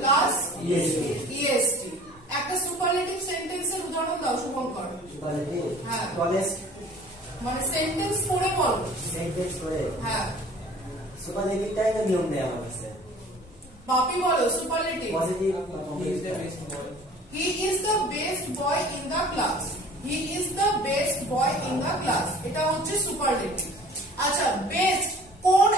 Plus EST. একটা superlative সেন্টেন্সের উদাহরণ দাও শুভঙ্কর। সুপারলেটিভ হ্যাঁ টলেস্ট মানে সেন্টেন্স পড়ে বলো। সেন্টেন্স করে হ্যাঁ সুপারলেটিভটাই তো নিয়ম নেই আমার কাছে। বাপি বলো superlative. Positive he is the best boy in the class. He is the best boy in the class, এটা হচ্ছে সুপারলেটিভ। আচ্ছা বেস্ট কোন